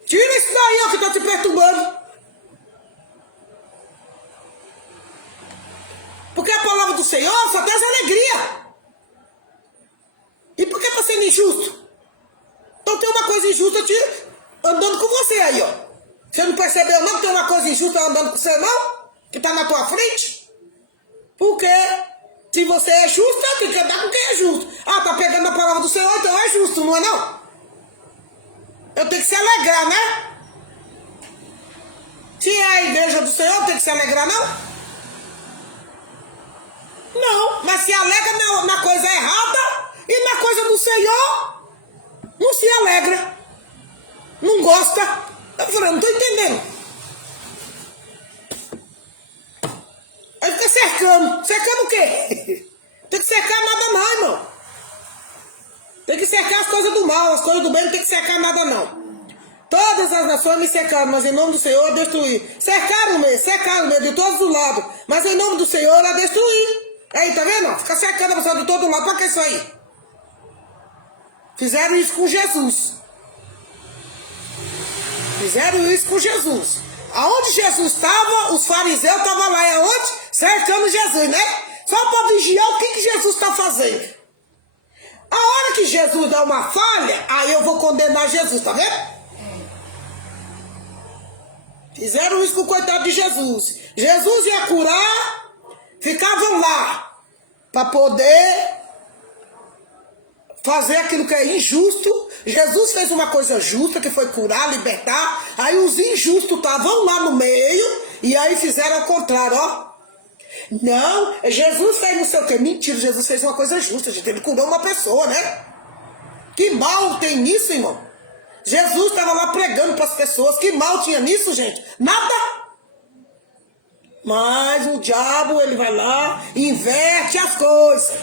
Tira isso daí, ó, que está te perturbando. Porque a palavra do Senhor só traz alegria. E por que está sendo injusto? Então tem uma coisa injusta andando com você aí, ó. Você não percebeu não que tem uma coisa injusta andando com você não? Que está na tua frente? Porque se você é justo, tem que andar com quem é justo. Ah, tá pegando a palavra do Senhor, então é justo, não é não? Eu tenho que se alegrar, né? Se é a igreja do Senhor, tem que se alegrar, não? Não, mas se alegra na coisa errada e na coisa do Senhor, não se alegra. Não gosta. Eu falei, não tô entendendo. Aí fica cercando. Cercando o quê? Tem que cercar nada não, irmão. Tem que cercar as coisas do mal. As coisas do bem não tem que cercar nada não. Todas as nações me cercaram, mas em nome do Senhor eu destruí. Cercaram-me de todos os lados, mas em nome do Senhor eu destruí. Aí, tá vendo? Fica cercando a pessoa de todo lado. Pra que isso aí? Fizeram isso com Jesus. Fizeram isso com Jesus. Aonde Jesus estava, os fariseus estavam lá. E aonde? Cercando Jesus, né? Só para vigiar o que Jesus está fazendo. A hora que Jesus dá uma falha, aí eu vou condenar Jesus, tá vendo? Fizeram isso com o coitado de Jesus. Jesus ia curar, ficavam lá para poder fazer aquilo que é injusto. Jesus fez uma coisa justa, que foi curar, libertar. Aí os injustos estavam lá no meio e aí fizeram ao contrário, ó. Não, Jesus fez não sei o que. Mentira, Jesus fez uma coisa justa, gente. Ele curou uma pessoa, né? Que mal tem nisso, irmão? Jesus estava lá pregando para as pessoas. Que mal tinha nisso, gente? Nada. Mas o diabo, ele vai lá e inverte as coisas.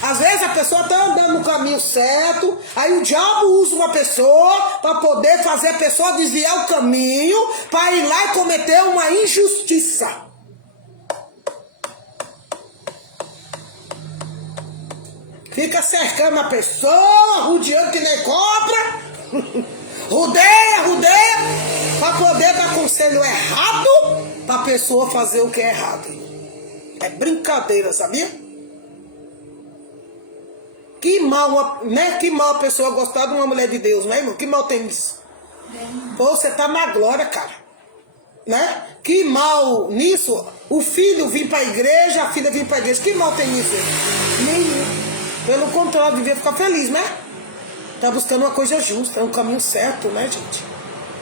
Às vezes a pessoa está andando no caminho certo, aí o diabo usa uma pessoa para poder fazer a pessoa desviar o caminho, para ir lá e cometer uma injustiça. Fica cercando a pessoa, rodeando que nem cobra. Rodeia, para poder dar conselho errado, para a pessoa fazer o que é errado. É brincadeira, sabia? Que mal, né? Que mal a pessoa gostar de uma mulher de Deus, né, irmão? Que mal tem isso? Pô, você tá na glória, cara. Né? Que mal nisso? O filho vir para a igreja, a filha vir para a igreja. Que mal tem nisso? Nenhum. Pelo contrário, devia ficar feliz, né? Tá buscando uma coisa justa, é um caminho certo, né, gente?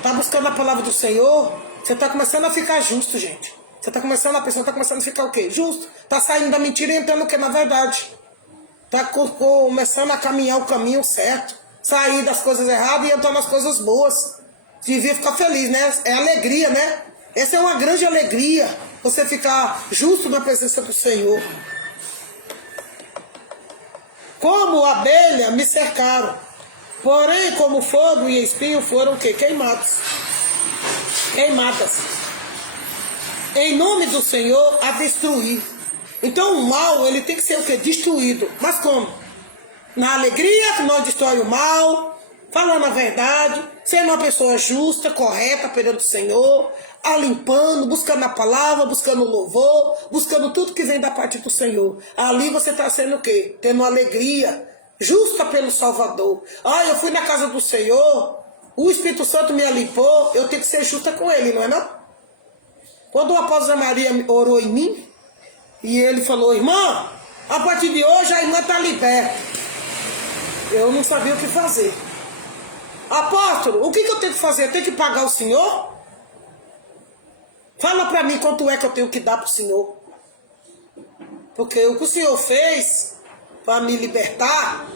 Tá buscando a palavra do Senhor, você tá começando a ficar justo, gente. Você tá começando, a pessoa tá começando a ficar o quê? Justo. Tá saindo da mentira e entrando o quê? Na verdade. Tá começando a caminhar o caminho certo. Sair das coisas erradas e entrar nas coisas boas. Devia ficar feliz, né? É alegria, né? Essa é uma grande alegria. Você ficar justo na presença do Senhor. Como abelha me cercaram. Porém, como fogo e espinho foram o quê? Queimados. Queimadas. Em nome do Senhor, a destruir. Então o mal, ele tem que ser o quê? Destruído. Mas como? Na alegria que nós destrói o mal, falando a verdade, sendo uma pessoa justa, correta perante o Senhor, limpando, buscando a palavra, buscando o louvor, buscando tudo que vem da parte do Senhor. Ali você está sendo o quê? Tendo alegria, justa pelo Salvador. Ah, eu fui na casa do Senhor, o Espírito Santo me limpou, eu tenho que ser justa com ele, não é não? Quando o apóstolo Maria orou em mim, e ele falou, irmã, a partir de hoje a irmã está liberta. Eu não sabia o que fazer. Apóstolo, o que eu tenho que fazer? Eu tenho que pagar o senhor? Fala para mim quanto é que eu tenho que dar para o senhor. Porque o que o senhor fez para me libertar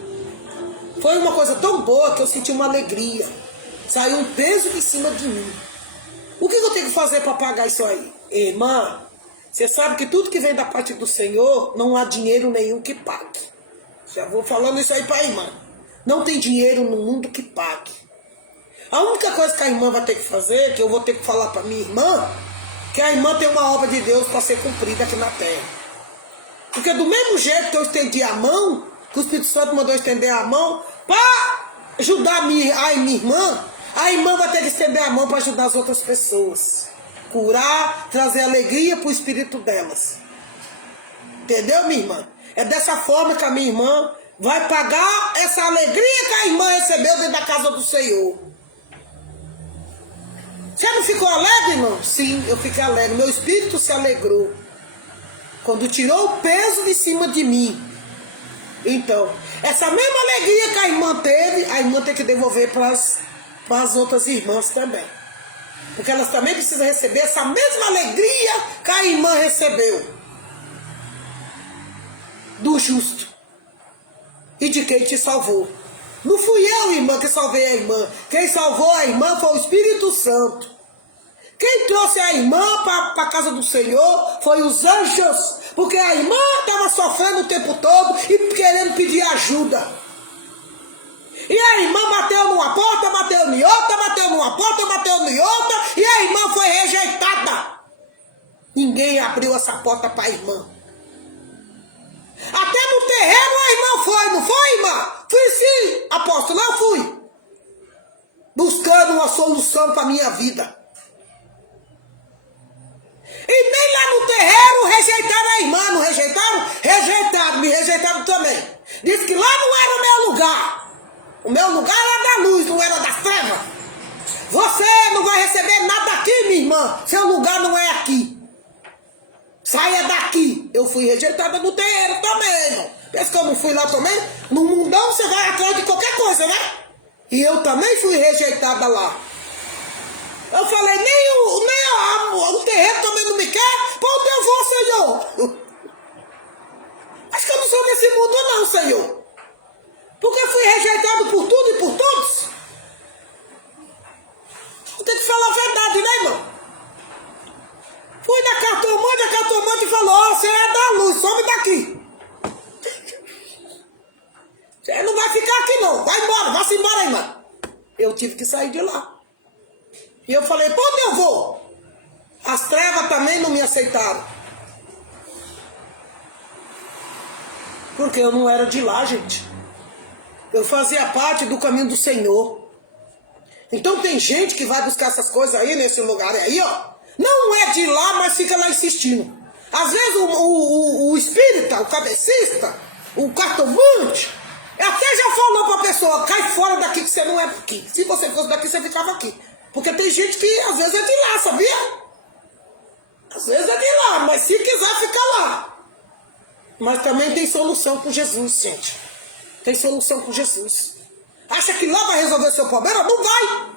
foi uma coisa tão boa que eu senti uma alegria. Saiu um peso de cima de mim. O que eu tenho que fazer para pagar isso aí? Irmã, você sabe que tudo que vem da parte do Senhor, não há dinheiro nenhum que pague. Já vou falando isso aí para a irmã. Não tem dinheiro no mundo que pague. A única coisa que a irmã vai ter que fazer, que eu vou ter que falar para minha irmã, que a irmã tem uma obra de Deus para ser cumprida aqui na terra. Porque do mesmo jeito que eu estendi a mão, que o Espírito Santo mandou estender a mão, para ajudar a minha irmã, a irmã vai ter que estender a mão para ajudar as outras pessoas. Curar, trazer alegria para o espírito delas. Entendeu, minha irmã? É dessa forma que a minha irmã vai pagar essa alegria que a irmã recebeu dentro da casa do Senhor. Você não ficou alegre, irmão? Sim, eu fiquei alegre. Meu espírito se alegrou. Quando tirou o peso de cima de mim. Então, essa mesma alegria que a irmã teve, a irmã tem que devolver para as outras irmãs também. Porque elas também precisam receber essa mesma alegria que a irmã recebeu. Do justo. E de quem te salvou. Não fui eu, irmã, que salvei a irmã. Quem salvou a irmã foi o Espírito Santo. Quem trouxe a irmã para a casa do Senhor foi os anjos. Porque a irmã estava sofrendo o tempo todo e querendo pedir ajuda. E a irmã bateu numa porta, bateu em outra, bateu numa porta, bateu em outra, e a irmã foi rejeitada. Ninguém abriu essa porta para a irmã. Até no terreno a irmã foi, não foi, irmã? Fui sim, apóstolo, eu fui. Buscando uma solução para a minha vida. E nem lá no terreiro rejeitaram a irmã, não rejeitaram? Rejeitaram, me rejeitaram também. Disse que lá não era o meu lugar. O meu lugar era da luz, não era da treva. Você não vai receber nada aqui, minha irmã. Seu lugar não é aqui. Saia daqui. Eu fui rejeitada no terreiro também, não. Pensa que eu não fui lá também? No mundão você vai atrás de qualquer coisa, né? E eu também fui rejeitada lá. Eu falei, nem o terreiro também não me quer. Pra onde eu vou, Senhor? Acho que eu não sou desse mundo não, Senhor. Porque eu fui rejeitado por tudo e por todos. Eu tenho que falar a verdade, né, irmão? Fui na cartomante, a cartomante falou, ó, você é da luz, some daqui. Você não vai ficar aqui não, vai embora, vá-se embora, irmã. Eu tive que sair de lá. E eu falei, pra onde eu vou? As trevas também não me aceitaram. Porque eu não era de lá, gente. Eu fazia parte do caminho do Senhor. Então tem gente que vai buscar essas coisas aí, nesse lugar aí, ó. Não é de lá, mas fica lá insistindo. Às vezes o espírita, o cabecista, o cartomante, até já falou pra pessoa, cai fora daqui que você não é aqui. Se você fosse daqui, você ficava aqui. Porque tem gente que às vezes é de lá, sabia? Às vezes é de lá, mas se quiser ficar lá. Mas também tem solução com Jesus, gente. Tem solução com Jesus. Acha que lá vai resolver seu problema? Não vai.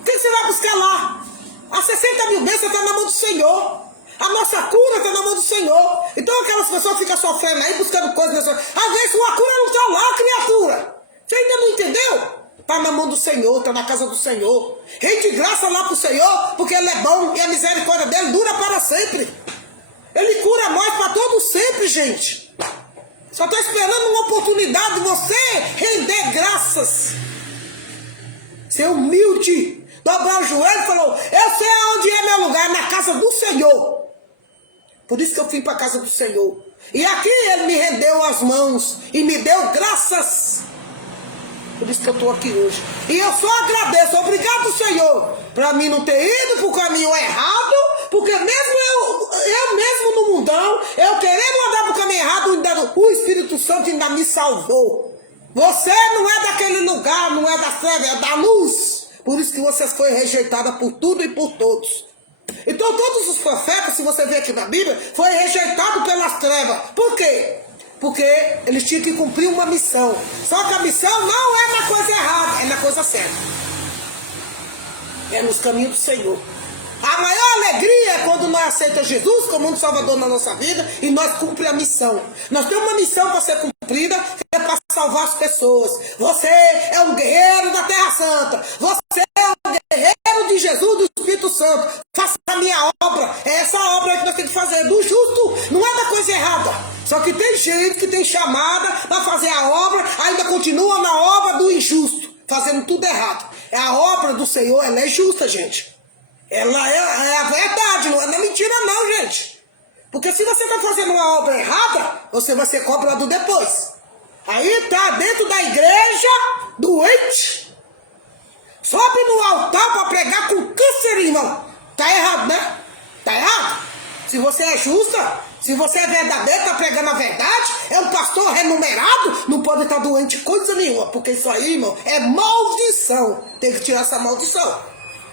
O que você vai buscar lá? As 60 mil bênçãos estão na mão do Senhor. A nossa cura está na mão do Senhor. Então aquelas pessoas ficam sofrendo aí, buscando coisas nessa... Às vezes sua cura não está lá, criatura. Você ainda não entendeu? Está na mão do Senhor, está na casa do Senhor. Rende graça lá para o Senhor, porque Ele é bom e a misericórdia dele dura para sempre. Ele cura nós para todo sempre, gente. Só está esperando uma oportunidade de você render graças. Ser humilde. Dobrar o joelho e falou, eu sei aonde é meu lugar, na casa do Senhor. Por isso que eu fui para a casa do Senhor. E aqui Ele me rendeu as mãos e me deu graças. Por isso que eu estou aqui hoje. E eu só agradeço, obrigado, Senhor, para mim não ter ido para o caminho errado, porque mesmo eu mesmo no mundão, eu querendo andar para o caminho errado, o Espírito Santo ainda me salvou. Você não é daquele lugar, não é da treva, é da luz. Por isso que você foi rejeitada por tudo e por todos. Então todos os profetas, se você ver aqui na Bíblia, foi rejeitado pelas trevas. Por quê? Porque eles tinham que cumprir uma missão. Só que a missão não é na coisa errada, é na coisa certa. É nos caminhos do Senhor. A maior alegria é quando nós aceitamos Jesus como um Salvador na nossa vida e nós cumprimos a missão. Nós temos uma missão para ser cumprida, que é para salvar as pessoas. Você é um guerreiro da Terra Santa. Você é um guerreiro de Jesus, do Espírito Santo. Faça a minha obra. É essa obra que nós temos que fazer. Do justo, não é da coisa errada. Só que tem gente que tem chamada para fazer a obra, ainda continua na obra do injusto, fazendo tudo errado. A obra do Senhor, ela é justa, gente. Ela é a verdade, não é mentira não, gente. Porque se você está fazendo uma obra errada, você vai ser cobrado depois. Aí tá dentro da igreja, doente, sobe no altar para pregar com câncer, irmão. Tá errado, né? Tá errado. Se você é justa, se você é verdadeiro, tá pregando a verdade, é um pastor remunerado, não pode estar doente coisa nenhuma. Porque isso aí, irmão, é maldição. Tem que tirar essa maldição.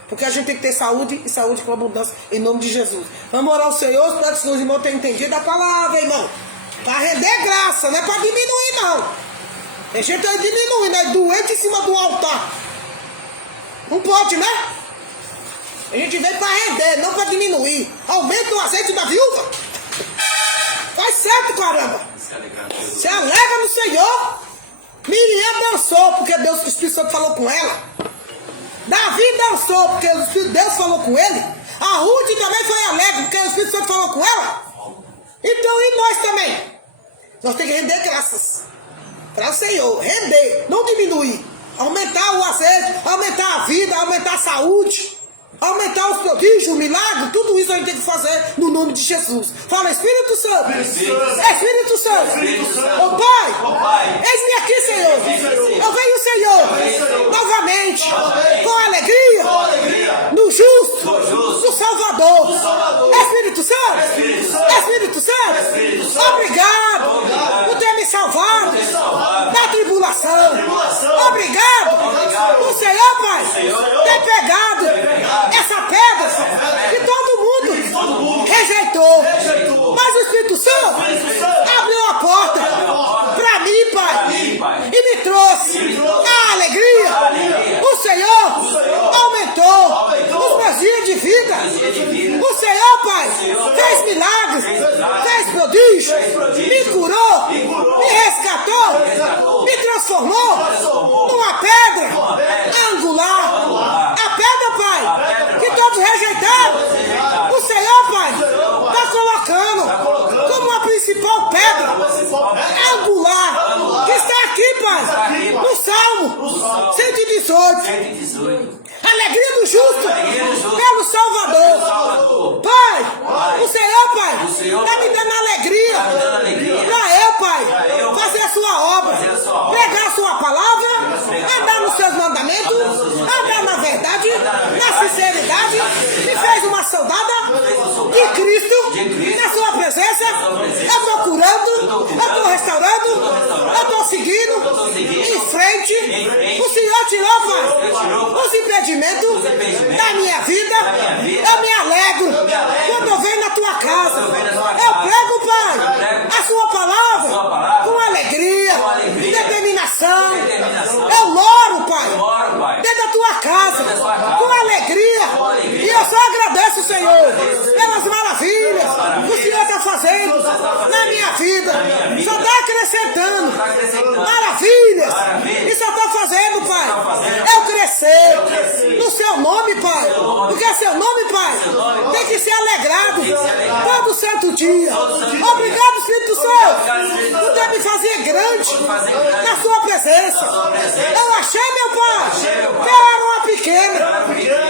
Porque a gente tem que ter saúde e saúde com abundância, em nome de Jesus. Vamos orar ao Senhor, espero que os irmãos tenham entendido a palavra, irmão. Para render graça, não é para diminuir, não. Tem gente aí diminuindo, é doente em cima do altar. Não pode, né? A gente veio para render, não para diminuir. Aumenta o azeite da viúva. Faz certo, caramba. Se alegra no Senhor. Miriam dançou, porque Deus, o Espírito Santo falou com ela. Davi dançou, porque o Espírito de Deus falou com ele. A Ruth também foi alegre, porque o Espírito Santo falou com ela. Então, e nós também? Nós temos que render graças para o Senhor, render, não diminuir. Aumentar o azeite, aumentar a vida, aumentar a saúde, aumentar os prodígios, o milagre, tudo isso a gente tem que fazer no nome de Jesus. Fala, Espírito Santo. Espírito Santo. Ô Pai, eis-me aqui, Senhor. Eu venho, Senhor, novamente, com alegria, no justo, no Salvador. Espírito Santo, obrigado por ter me salvado da tribulação. Obrigado por Senhor, Pai, ter pegado trouxe a alegria. O Senhor aumentou os meus dias de vida. O Senhor, Pai, fez milagres, fez prodígios, me curou, me resgatou, me transformou numa pedra angular. A pedra, Pai, que todos rejeitaram. O Senhor, Pai, está colocando como a principal pedra angular que está aqui, Pai, no Salmo 118. Alegria do justo pelo Salvador. Pai, o Senhor, Pai, está me dando alegria para eu, Pai, fazer a sua obra, pregar a sua palavra, andar nos seus mandamentos, andar na verdade, na sinceridade. Me fez uma saudada de Cristo, na sua presença. Eu estou curando, eu estou restaurando, eu estou seguindo em frente. O Senhor tirou, Pai, os impedimentos da minha vida. Eu me alegro quando eu venho na tua casa. Eu prego, Pai, a sua palavra com alegria, determinação. Eu moro, Pai, dentro da tua casa com alegria. E eu só agradeço, Senhor, pelas maravilhas que o Senhor está fazendo na minha vida. Só está acrescentando maravilhas. E só está fazendo, Pai, eu crescer no seu nome, Pai. Porque seu nome, Pai, tem que ser alegrado todo santo dia. Obrigado, Espírito Santo, por ter me fazer grande na sua presença. Eu achei, meu Pai, que eu era uma pequena,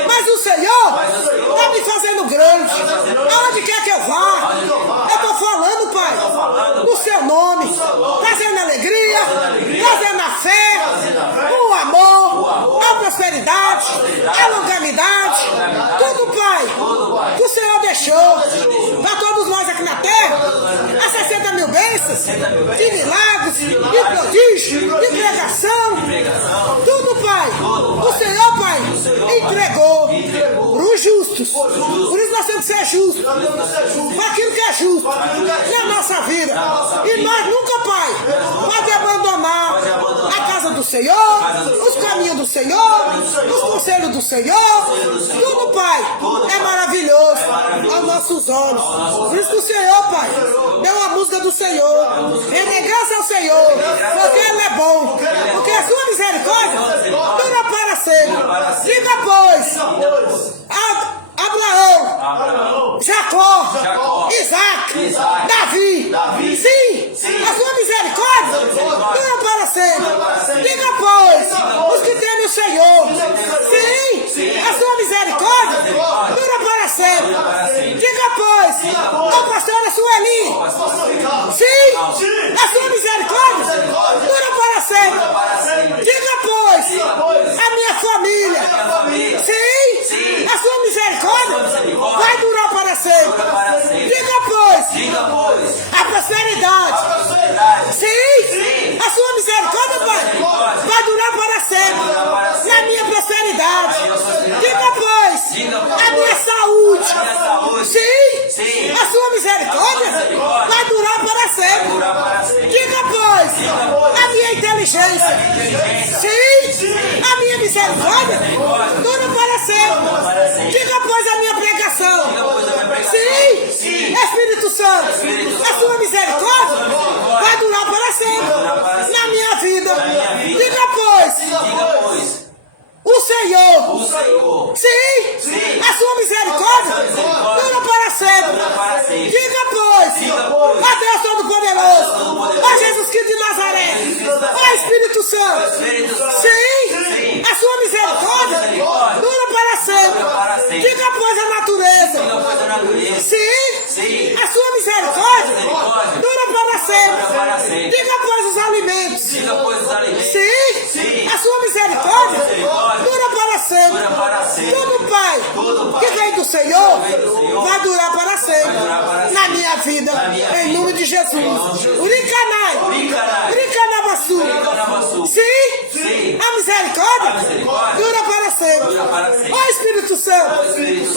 mas o Senhor está me fazendo grande. Aonde quer que eu vá, eu estou falando, Pai, do seu nome, trazendo alegria, trazendo a fé, o amor, a prosperidade, a longanimidade, tudo, Pai, que o Senhor deixou para todos nós aqui na terra, a 60 mil bênçãos, de milagres, de prodígio, de pregação, tudo, Pai, o Senhor, Pai, entregou para os justos. Por isso nós temos que ser justos, para aquilo que é justo na nossa vida. E nós nunca, Pai, pode abandonar a casa do Senhor, os caminhos do Senhor, os conselhos do Senhor. Tudo, Pai, é maravilhoso aos nossos olhos. Por isso que o Senhor, Pai, deu a música do Senhor. Renegar-se ao Senhor, porque Ele é bom, porque a sua misericórdia dura para sempre. Diga, pois, Abraão, Jacó, Isaac, Davi. Sim, a sua misericórdia dura para sempre. Diga, pois, os que temem o Senhor. Sim, a sua misericórdia dura para sempre. Diga, pois, a pastora Sueli. Sim, a sua misericórdia dura para sempre. Diga, pois, a minha família. Sim, a sua misericórdia vai durar para sempre. Diga, pois, a prosperidade. Sim, a sua misericórdia, Pai, vai durar para sempre. Na minha prosperidade. Diga, pois, a minha saúde. Sim, a sua misericórdia vai durar para sempre. Diga, pois, a minha inteligência. Sim, a minha misericórdia dura para sempre. Diga, pois, a minha pregação. Sim, Espírito Santo, a sua misericórdia vai durar para sempre na minha vida. Diga, pois, o Senhor. Sim, a sua misericórdia dura para sempre. Diga, pois, a Deus Todo-Poderoso, a Jesus Cristo de Nazaré, ó Espírito Santo. Sim, a sua misericórdia dura para sempre. Diga, pois, a natureza. Sim, a sua misericórdia dura para sempre. Diga, pois, os alimentos. Sim, a sua misericórdia dura para sempre. Tudo, Pai, que vem do Senhor vai durar para sempre na minha vida, em nome de Jesus. Uricanai, Uricanabaçu. Sim, a misericórdia dura para sempre. Ó Espírito Santo,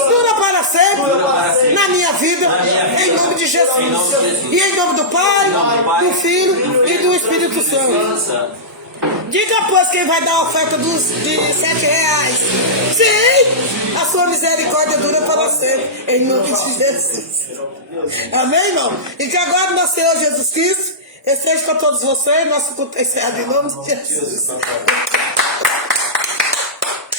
dura para sempre na minha vida, em nome de Jesus. E em nome do Pai, do Filho e do Espírito Santo. depois quem vai dar a oferta de R$7? Sim! A sua misericórdia dura para sempre. Em nome de Jesus. Amém, irmão? E que agora nosso Senhor Jesus Cristo esteja com todos vocês. Nosso culto é encerrado em nome de Jesus.